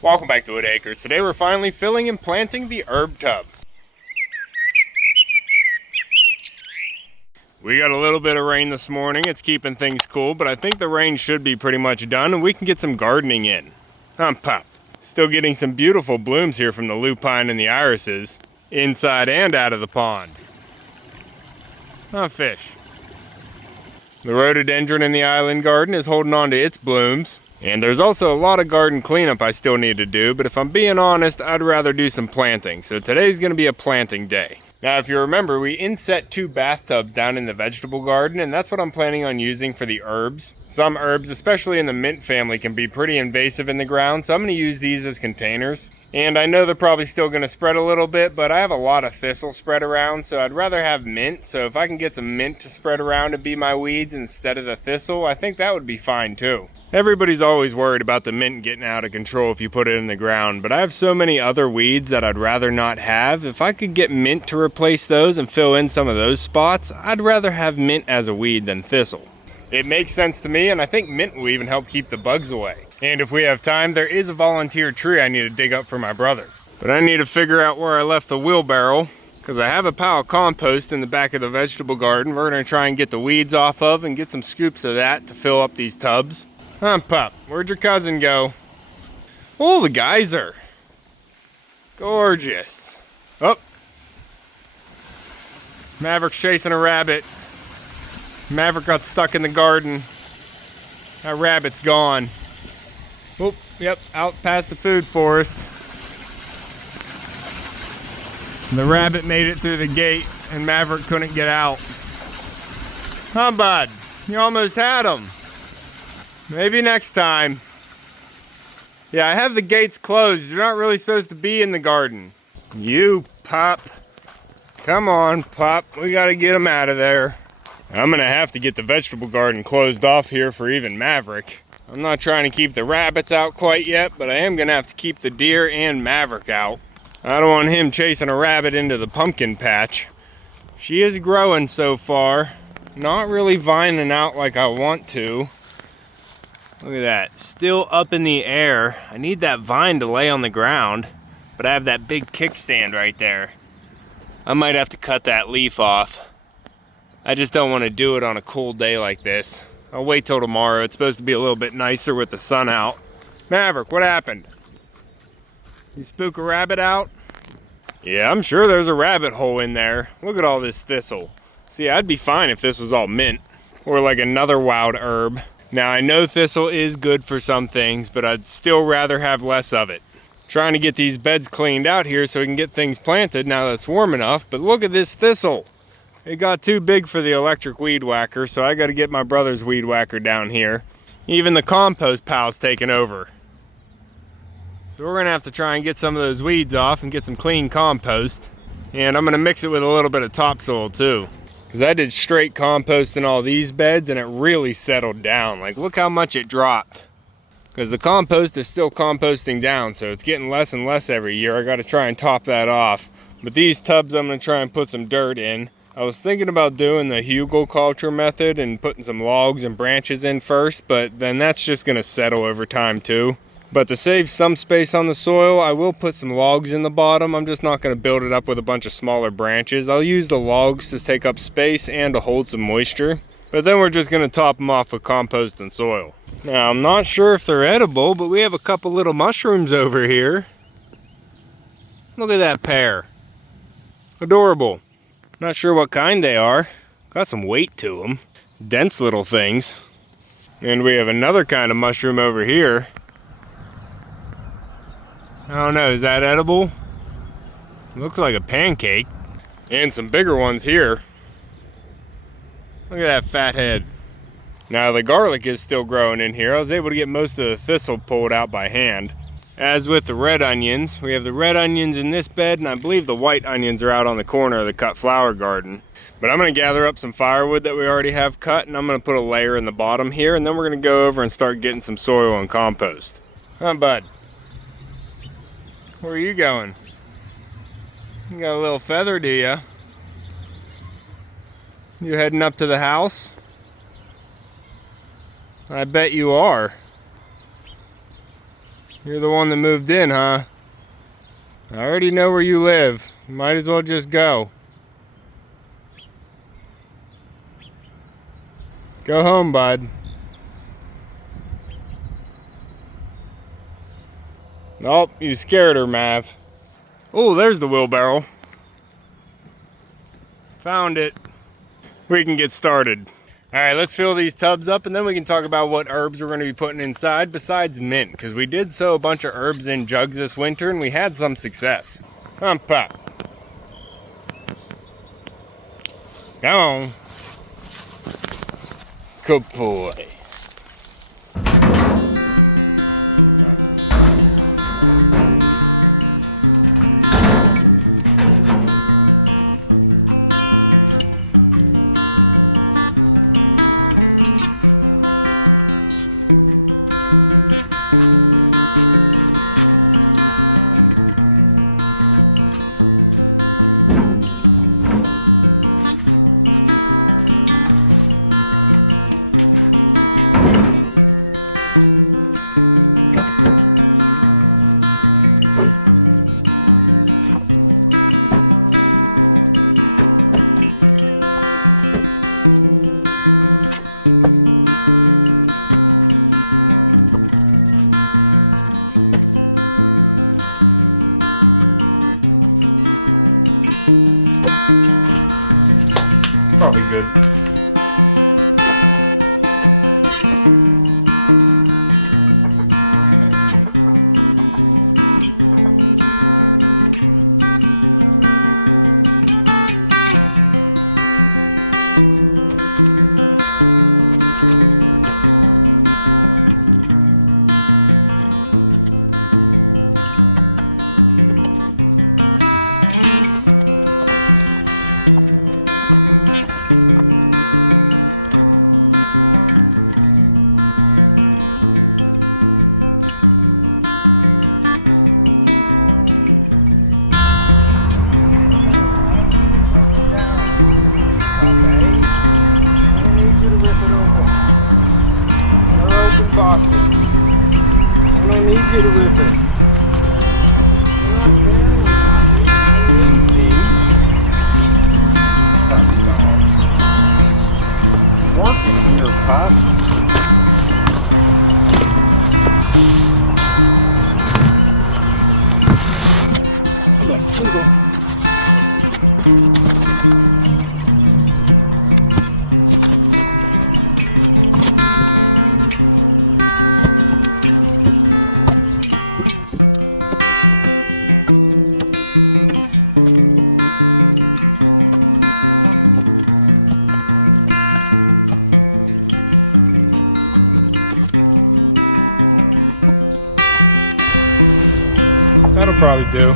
Welcome back to Wood Acres. Today we're finally filling and planting the herb tubs. We got a little bit of rain this morning. It's keeping things cool, but I think the rain should be pretty much done and we can get some gardening in. Pop. Still getting some beautiful blooms here from the lupine and the irises, inside and out of the pond. Fish. The rhododendron in the island garden is holding on to its blooms. And there's also a lot of garden cleanup I still need to do, but if I'm being honest, I'd rather do some planting. So today's gonna be a planting day. Now, if you remember, we inset 2 bathtubs down in the vegetable garden, and that's what I'm planning on using for the herbs. Some herbs, especially in the mint family, can be pretty invasive in the ground, so I'm gonna use these as containers. And I know they're probably still gonna spread a little bit, but I have a lot of thistle spread around, so I'd rather have mint. So if I can get some mint to spread around and be my weeds instead of the thistle, I think that would be fine too. Everybody's always worried about the mint getting out of control if you put it in the ground, but I have so many other weeds that I'd rather not have. If I could get mint to replace those and fill in some of those spots, I'd rather have mint as a weed than thistle. It makes sense to me, and I think mint will even help keep the bugs away. And if we have time, there is a volunteer tree I need to dig up for my brother. But I need to figure out where I left the wheelbarrow, because I have a pile of compost in the back of the vegetable garden we're gonna try and get the weeds off of and get some scoops of that to fill up these tubs. Pup, where'd your cousin go? Oh, the geyser. Gorgeous. Oh. Maverick's chasing a rabbit. Maverick got stuck in the garden. That rabbit's gone. Oh, yep, out past the food forest. The rabbit made it through the gate and Maverick couldn't get out. Bud, you almost had him. Maybe next time. Yeah, I have the gates closed. You're not really supposed to be in the garden. You pup. Come on, pup. We gotta get him out of there. I'm gonna have to get the vegetable garden closed off here for even Maverick. I'm not trying to keep the rabbits out quite yet, but I am gonna have to keep the deer and Maverick out. I don't want him chasing a rabbit into the pumpkin patch. She is growing so far. Not really vining out like I want to. Look at that, still up in the air. I need that vine to lay on the ground, but I have that big kickstand right there. I might have to cut that leaf off. I just don't want to do it on a cool day like this. I'll wait till tomorrow. It's supposed to be a little bit nicer with the sun out. Maverick, what happened? You spook a rabbit out? Yeah, I'm sure there's a rabbit hole in there. Look at all this thistle. See, I'd be fine if this was all mint or like another wild herb. Now, I know thistle is good for some things, but I'd still rather have less of it. Trying to get these beds cleaned out here so we can get things planted now that it's warm enough, but look at this thistle. It got too big for the electric weed whacker, so I gotta get my brother's weed whacker down here. Even the compost pile's taken over. So we're gonna have to try and get some of those weeds off and get some clean compost. And I'm gonna mix it with a little bit of topsoil too. Because I did straight compost in all these beds and it really settled down. Like, look how much it dropped. Because the compost is still composting down, so it's getting less and less every year. I got to try and top that off. But these tubs, I'm going to try and put some dirt in. I was thinking about doing the Haugen culture method and putting some logs and branches in first, but then that's just going to settle over time too. But to save some space on the soil, I will put some logs in the bottom. I'm just not going to build it up with a bunch of smaller branches. I'll use the logs to take up space and to hold some moisture. But then we're just going to top them off with compost and soil. Now, I'm not sure if they're edible, but we have a couple little mushrooms over here. Look at that pair. Adorable. Not sure what kind they are. Got some weight to them. Dense little things. And we have another kind of mushroom over here. I don't know, is that edible? Looks like a pancake. And some bigger ones here. Look at that fat head. Now the garlic is still growing in here. I was able to get most of the thistle pulled out by hand. As with the red onions, we have the red onions in this bed, and I believe the white onions are out on the corner of the cut flower garden. But I'm gonna gather up some firewood that we already have cut, and I'm gonna put a layer in the bottom here, and then we're gonna go over and start getting some soil and compost. Bud? Where are you going? You got a little feather, do ya? You heading up to the house? I bet you are. You're the one that moved in, huh? I already know where you live. Might as well just go. Go home, bud. Nope, you scared her, Mav. Oh, there's the wheelbarrow. Found it. We can get started. All right, let's fill these tubs up and then we can talk about what herbs we're going to be putting inside besides mint, because we did sow a bunch of herbs in jugs this winter and we had some success. Come on. Come on. Good boy. Probably good. I don't need you to rip it. You're not caring about me. I need these. Working here, pup. Here we go. That'll probably do.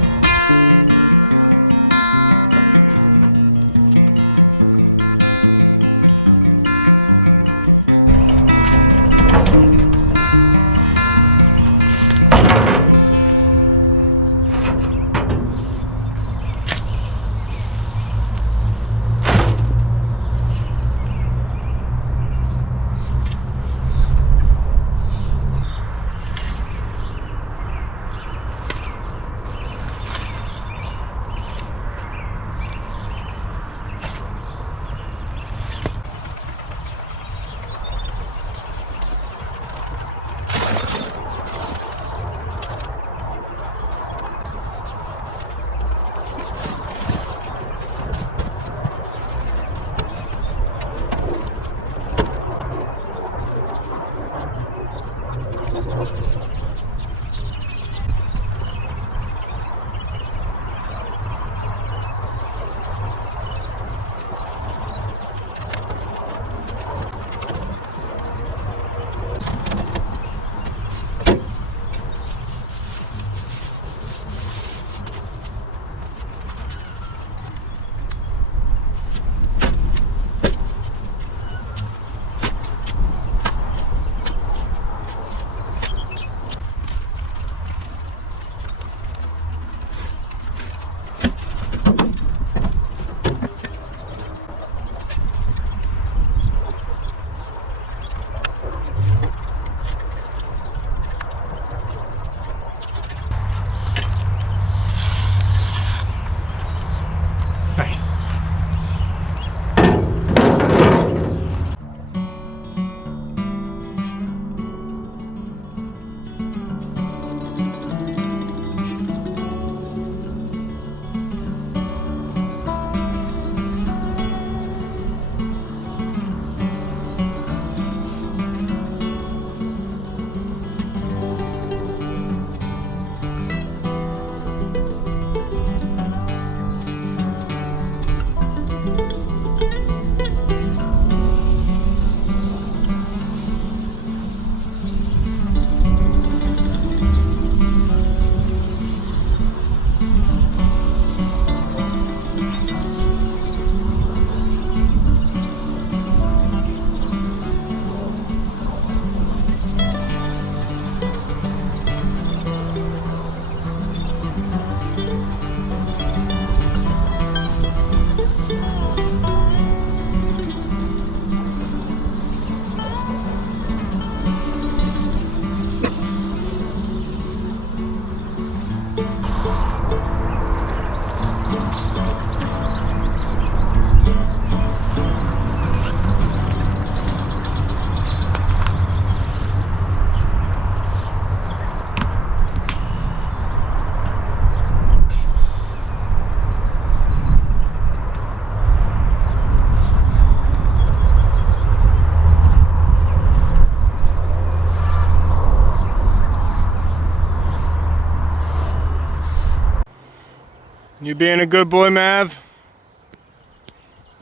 You being a good boy, Mav?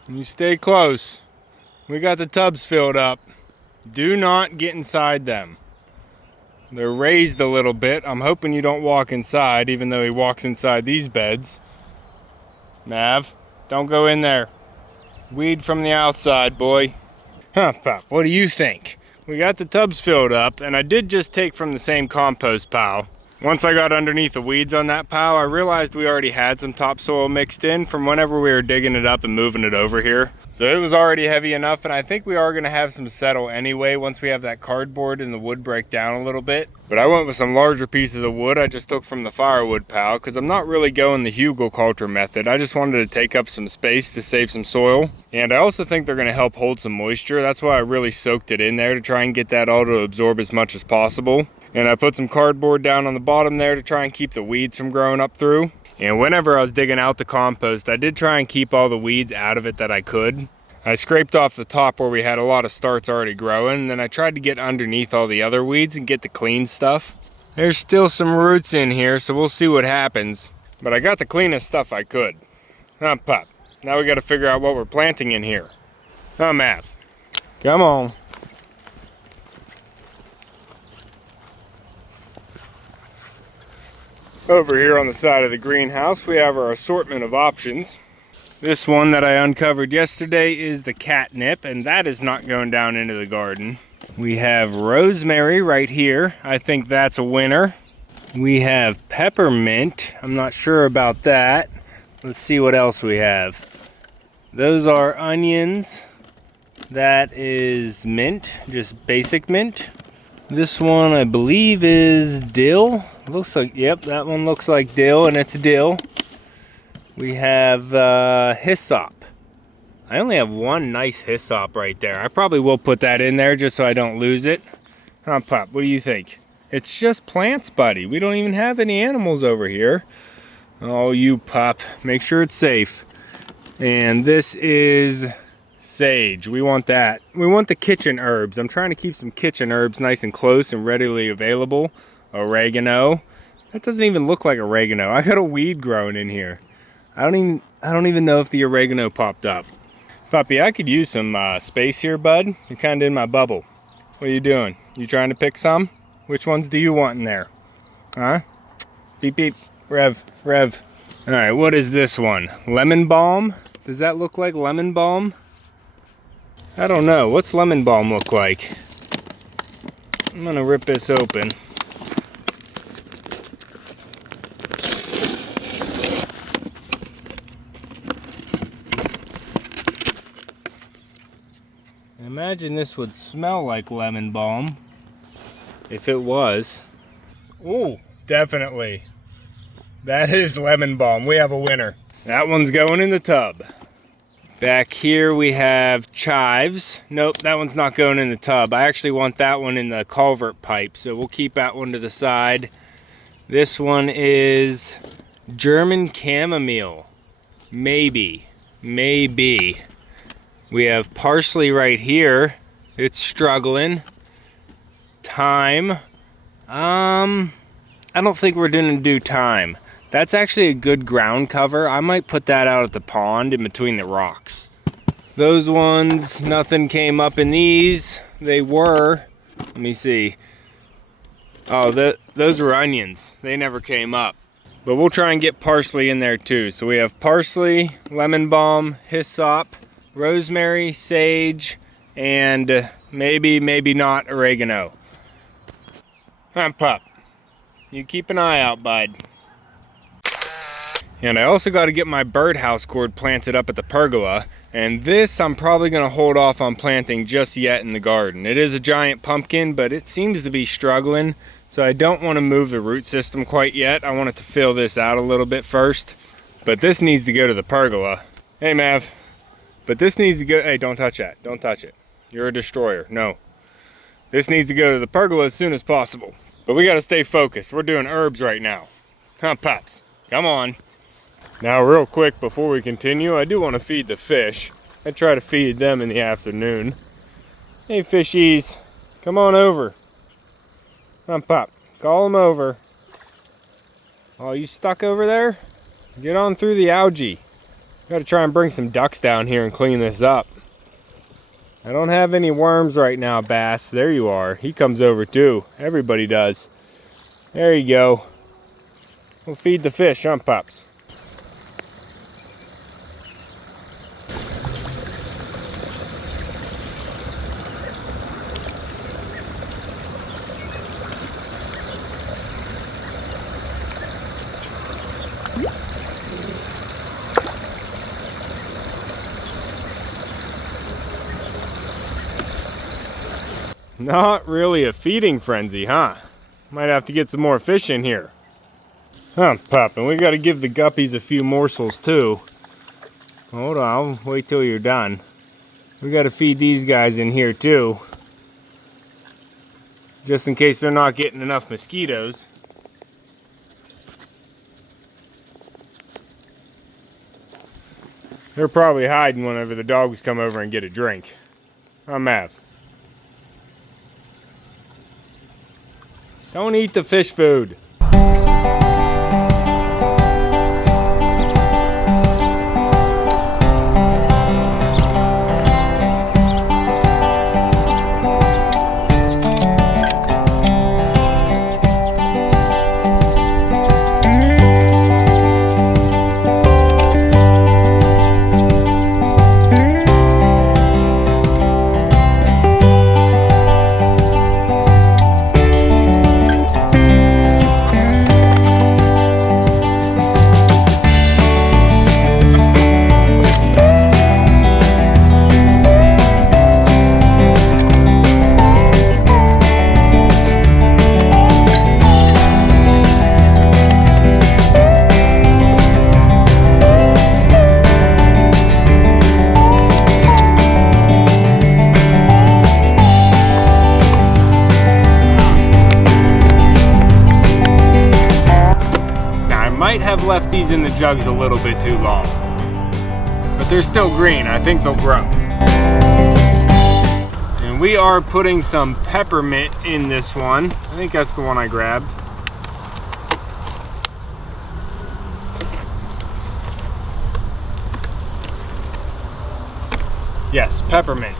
You stay close. We got the tubs filled up. Do not get inside them. They're raised a little bit. I'm hoping you don't walk inside, even though he walks inside these beds. Mav, don't go in there. Weed from the outside, boy. Huh, Pop, what do you think? We got the tubs filled up, and I did just take from the same compost pile. Once I got underneath the weeds on that pile, I realized we already had some topsoil mixed in from whenever we were digging it up and moving it over here. So it was already heavy enough, and I think we are gonna have some settle anyway once we have that cardboard and the wood break down a little bit. But I went with some larger pieces of wood I just took from the firewood pile, because I'm not really going the hugelkultur method. I just wanted to take up some space to save some soil. And I also think they're gonna help hold some moisture. That's why I really soaked it in there, to try and get that all to absorb as much as possible. And I put some cardboard down on the bottom there to try and keep the weeds from growing up through. And whenever I was digging out the compost, I did try and keep all the weeds out of it that I could. I scraped off the top where we had a lot of starts already growing, and then I tried to get underneath all the other weeds and get the clean stuff. There's still some roots in here, so we'll see what happens. But I got the cleanest stuff I could. Huh, Pop? Now we gotta figure out what we're planting in here. Huh, Mav? Come on. Over here on the side of the greenhouse, we have our assortment of options. This one that I uncovered yesterday is the catnip, and that is not going down into the garden. We have rosemary right here. I think that's a winner. We have peppermint. I'm not sure about that. Let's see what else we have. Those are onions. That is mint, just basic mint. This one I believe is dill. Looks like, yep, that one looks like dill, and it's dill. We have hyssop. I only have one nice hyssop right there. I probably will put that in there just so I don't lose it. Huh, Pop, what do you think? It's just plants, buddy. We don't even have any animals over here. Oh, you Pop, make sure it's safe. And this is sage. We want that. We want the kitchen herbs. I'm trying to keep some kitchen herbs nice and close and readily available. Oregano. That doesn't even look like oregano. I got a weed growing in here. I don't even know if the oregano popped up. Puppy, I could use some space here, bud. You're kind of in my bubble. What are you doing? You trying to pick some? Which ones do you want in there? Huh? Beep, beep. Rev, rev. All right, what is this one? Lemon balm? Does that look like lemon balm? I don't know. What's lemon balm look like? I'm gonna rip this open. Imagine this would smell like lemon balm if it was. Ooh, definitely. That is lemon balm. We have a winner. That one's going in the tub. Back here we have chives. Nope, that one's not going in the tub. I actually want that one in the culvert pipe, so we'll keep that one to the side. This one is German chamomile. Maybe. We have parsley right here. It's struggling. Thyme. I don't think we're gonna do thyme. That's actually a good ground cover. I might put that out at the pond in between the rocks. Those ones, nothing came up in these. They were, let me see. Oh, those were onions. They never came up. But we'll try and get parsley in there too. So we have parsley, lemon balm, hyssop, rosemary, sage, and maybe not oregano. Huh, Pup? You keep an eye out, bud. And I also got to get my birdhouse gourd planted up at the pergola. And this I'm probably going to hold off on planting just yet in the garden. It is a giant pumpkin, but it seems to be struggling. So I don't want to move the root system quite yet. I want it to fill this out a little bit first. But this needs to go to the pergola. Hey, Mav. But this needs to go, hey, don't touch that. Don't touch it. You're a destroyer. No. This needs to go to the pergola as soon as possible. But we got to stay focused. We're doing herbs right now. Huh, Pops? Come on. Now, real quick before we continue, I do want to feed the fish. I try to feed them in the afternoon. Hey, fishies. Come on over. Come on, Pop. Call them over. Oh, you stuck over there? Get on through the algae. Gotta try and bring some ducks down here and clean this up. I don't have any worms right now, Bass. There you are. He comes over too. Everybody does. There you go. We'll feed the fish, huh, pups? Not really a feeding frenzy, huh? Might have to get some more fish in here. Huh, pup, and we gotta give the guppies a few morsels too. Hold on, I'll wait till you're done. We gotta feed these guys in here too. Just in case they're not getting enough mosquitoes. They're probably hiding whenever the dogs come over and get a drink. I'm Mav. Don't eat the fish food. Might have left these in the jugs a little bit too long, but they're still green. I think they'll grow. And we are putting some peppermint in this one. I think that's the one I grabbed. Yes, peppermint.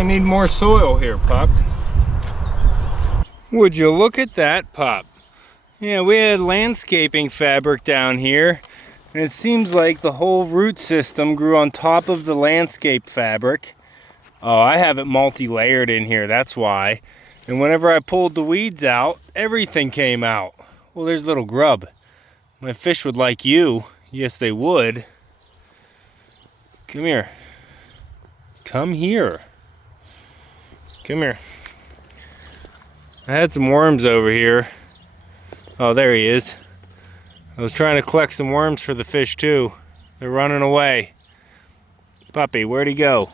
Need more soil here, pup. Would you look at that, pup? Yeah, we had landscaping fabric down here, and it seems like the whole root system grew on top of the landscape fabric. Oh, I have it multi-layered in here, that's why. And whenever I pulled the weeds out, everything came out. Well, there's little grub. My fish would like you. Yes, they would. Come here. Come here. Come here. I had some worms over here. Oh, there he is. I was trying to collect some worms for the fish too. They're running away. Puppy, where'd he go?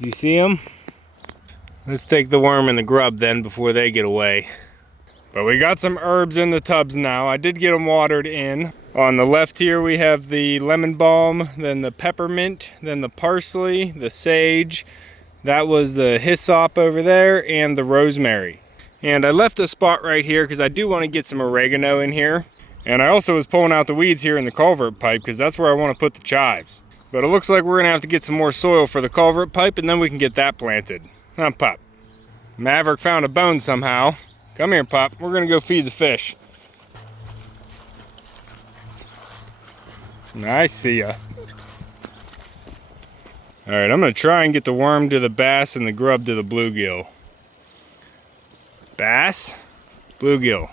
You see him? Let's take the worm and the grub then before they get away. But we got some herbs in the tubs now. I did get them watered in. On the left here we have the lemon balm, then the peppermint, then the parsley, the sage. That was the hyssop over there and the rosemary. And I left a spot right here because I do want to get some oregano in here. And I also was pulling out the weeds here in the culvert pipe because that's where I want to put the chives. But it looks like we're going to have to get some more soil for the culvert pipe and then we can get that planted. Huh, pup? Maverick found a bone somehow. Come here, pup. We're going to go feed the fish. I see ya. Alright, I'm going to try and get the worm to the bass and the grub to the bluegill. Bass, bluegill.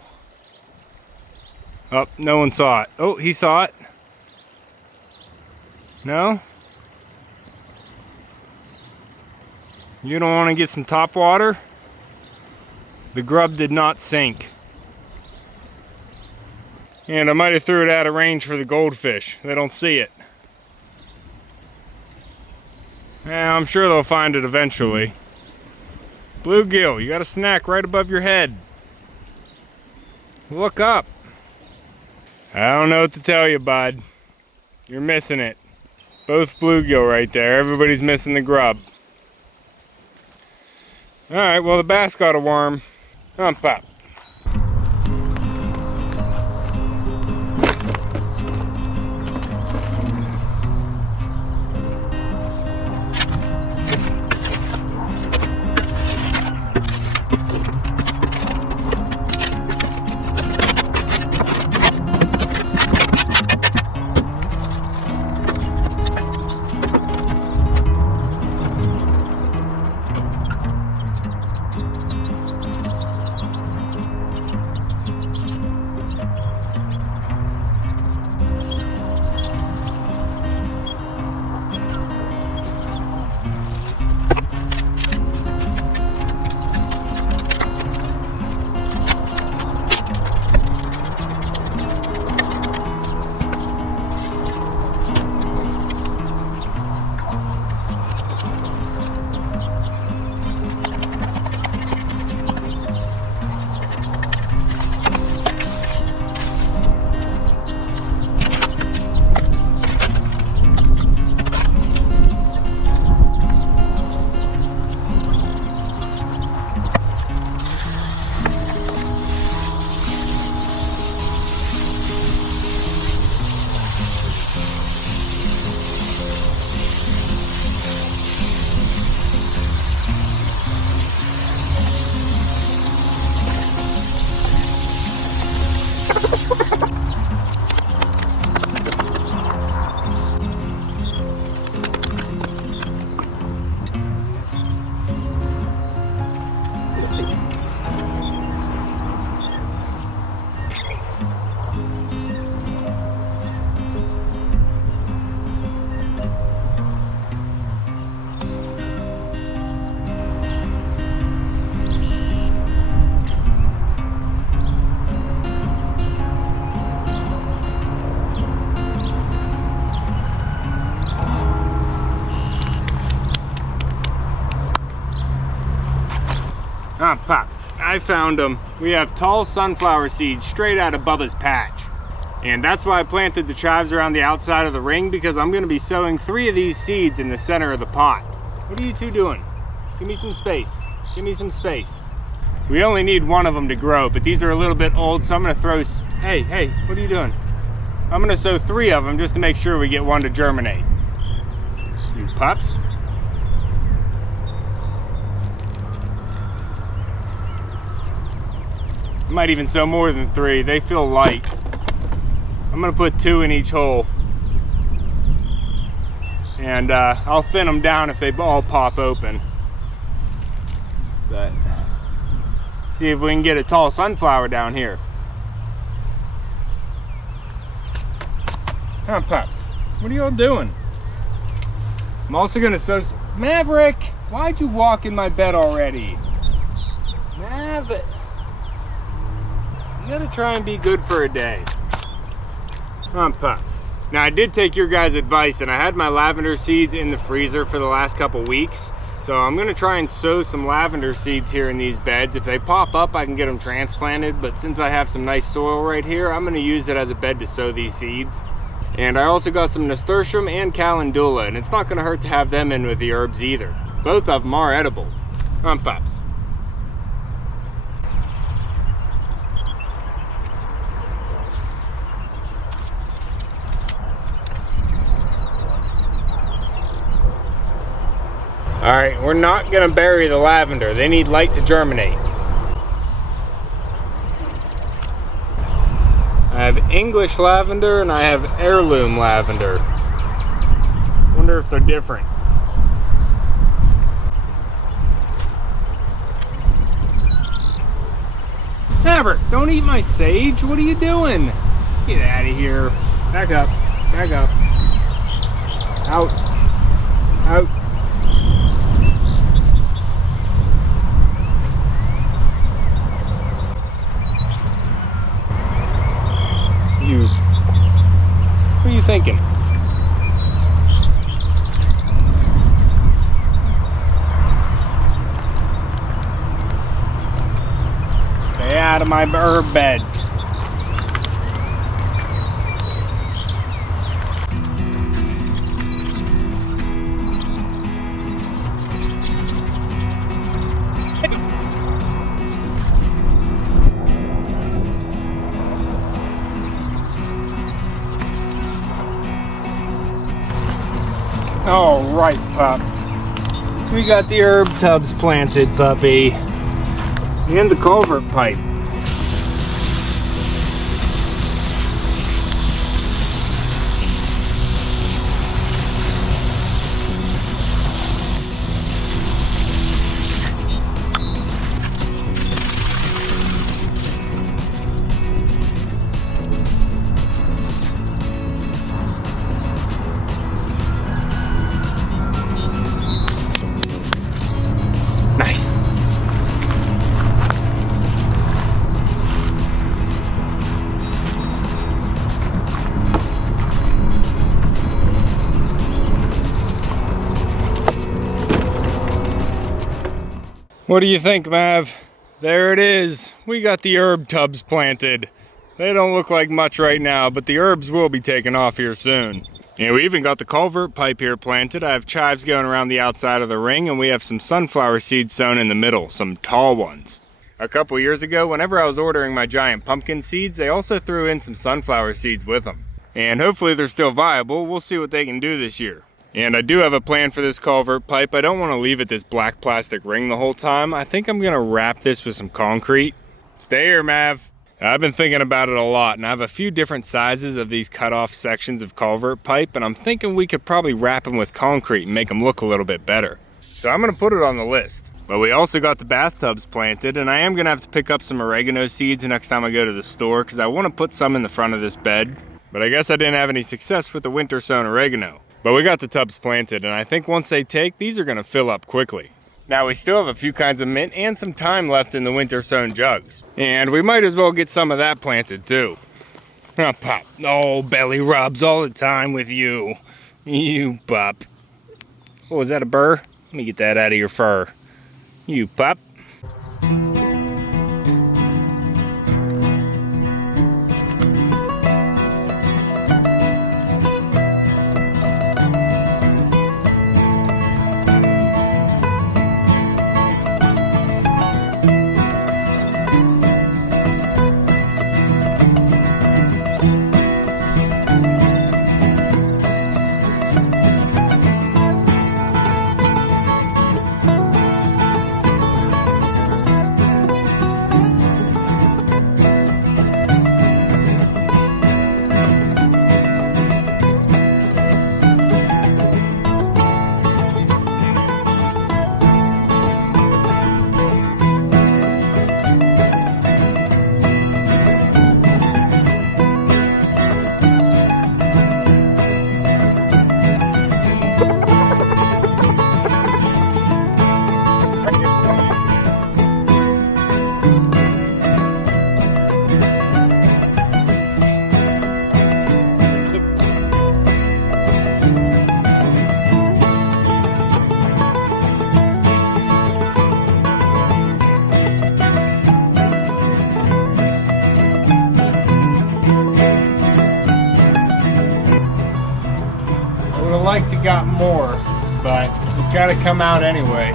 Oh, no one saw it. Oh, he saw it. No? You don't want to get some top water? The grub did not sink. And I might have threw it out of range for the goldfish. They don't see it. Yeah, I'm sure they'll find it eventually. Bluegill, you got a snack right above your head. Look up. I don't know what to tell you, bud. You're missing it. Both bluegill right there. Everybody's missing the grub. Alright, well the bass got a worm. Hump up. Ah, Pop, I found them. We have tall sunflower seeds straight out of Bubba's patch. And that's why I planted the chives around the outside of the ring, because I'm gonna be sowing 3 of these seeds in the center of the pot. What are you two doing? Give me some space. Give me some space. We only need 1 of them to grow, but these are a little bit old, so I'm gonna throw, hey, what are you doing? I'm gonna sow 3 of them just to make sure we get 1 to germinate. You pups. Might even sow more than 3. They feel light. I'm gonna put 2 in each hole. And I'll thin them down if they all pop open. But see if we can get a tall sunflower down here. Come on, pups. What are you all doing? I'm also gonna sow Maverick! Why'd you walk in my bed already? Maverick! You gotta try and be good for a day. Come on, pup. Now I did take your guys' advice and I had my lavender seeds in the freezer for the last couple weeks. So I'm gonna try and sow some lavender seeds here in these beds. If they pop up, I can get them transplanted, but since I have some nice soil right here, I'm gonna use it as a bed to sow these seeds. And I also got some nasturtium and calendula, and it's not gonna hurt to have them in with the herbs either. Both of them are edible. Come on, pups. All right, we're not gonna bury the lavender. They need light to germinate. I have English lavender and I have heirloom lavender. Wonder if they're different. Maverick, don't eat my sage. What are you doing? Get out of here. Back up, back up. Out, out. thinking? Stay out of my herb beds. All right, pup. We got the herb tubs planted, puppy, and the culvert pipe. Nice. What do you think, Mav? There it is. We got the herb tubs planted. They don't look like much right now, but the herbs will be taking off here soon. And we even got the culvert pipe here planted. I have chives going around the outside of the ring, and we have some sunflower seeds sown in the middle, some tall ones. A couple years ago, whenever I was ordering my giant pumpkin seeds, they also threw in some sunflower seeds with them. And hopefully they're still viable. We'll see what they can do this year. And I do have a plan for this culvert pipe. I don't want to leave it this black plastic ring the whole time. I think I'm going to wrap this with some concrete. Stay here, Mav. I've been thinking about it a lot, and I have a few different sizes of these cut off sections of culvert pipe, and I'm thinking we could probably wrap them with concrete and make them look a little bit better. So I'm gonna put it on the list. But we also got the bathtubs planted, and I am gonna have to pick up some oregano seeds next time I go to the store, because I want to put some in the front of this bed. But I guess I didn't have any success with the winter sown oregano. But we got the tubs planted, and I think once they take, these are gonna fill up quickly. Now we still have a few kinds of mint and some thyme left in the winter sown jugs. And we might as well get some of that planted too. Oh, Pop. Oh, belly rubs all the time with you. You pup. Oh, is that a burr? Let me get that out of your fur. You pup. Like to got more, but it's got to come out anyway.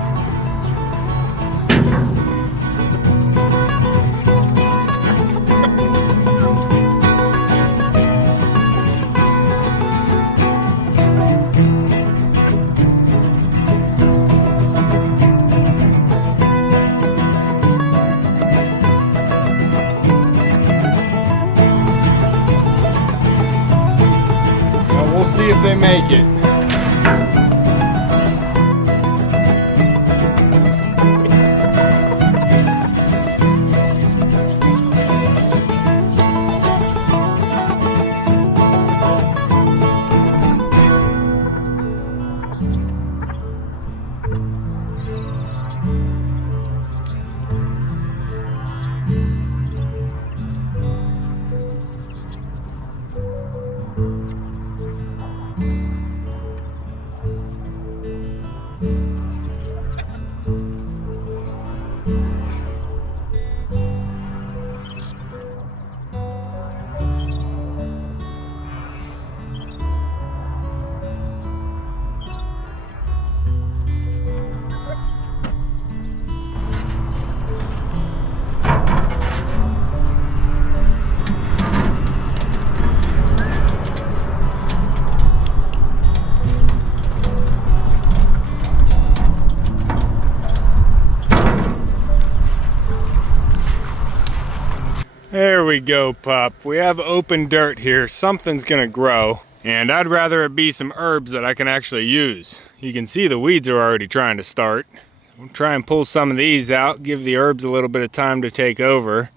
Well, we'll see if they make it. There we go, pup. We have open dirt here. Something's gonna grow. And I'd rather it be some herbs that I can actually use. You can see the weeds are already trying to start. We'll try and pull some of these out, give the herbs a little bit of time to take over.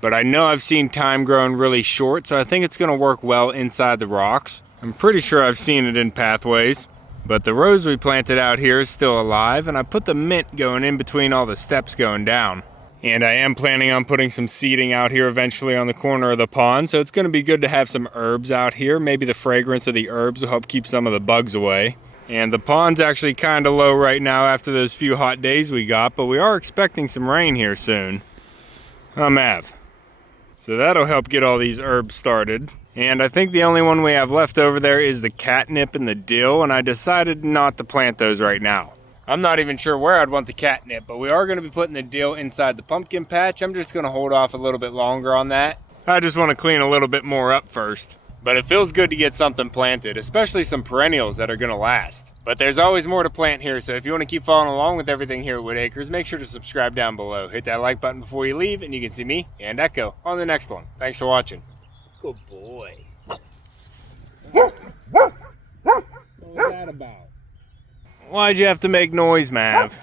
But I know I've seen thyme growing really short, so I think it's gonna work well inside the rocks. I'm pretty sure I've seen it in pathways. But the rose we planted out here is still alive, and I put the mint going in between all the steps going down. And I am planning on putting some seeding out here eventually on the corner of the pond, so it's gonna be good to have some herbs out here. Maybe the fragrance of the herbs will help keep some of the bugs away. And the pond's actually kinda low right now after those few hot days we got, but we are expecting some rain here soon. Mav. So that'll help get all these herbs started. And I think the only one we have left over there is the catnip and the dill, and I decided not to plant those right now. I'm not even sure where I'd want the catnip, but we are going to be putting the dill inside the pumpkin patch. I'm just going to hold off a little bit longer on that. I just want to clean a little bit more up first. But it feels good to get something planted, especially some perennials that are going to last. But there's always more to plant here, so if you want to keep following along with everything here at Whitt Acres, make sure to subscribe down below. Hit that like button before you leave, and you can see me and Echo on the next one. Thanks for watching. Good boy. What was that about? Why'd you have to make noise, Mav?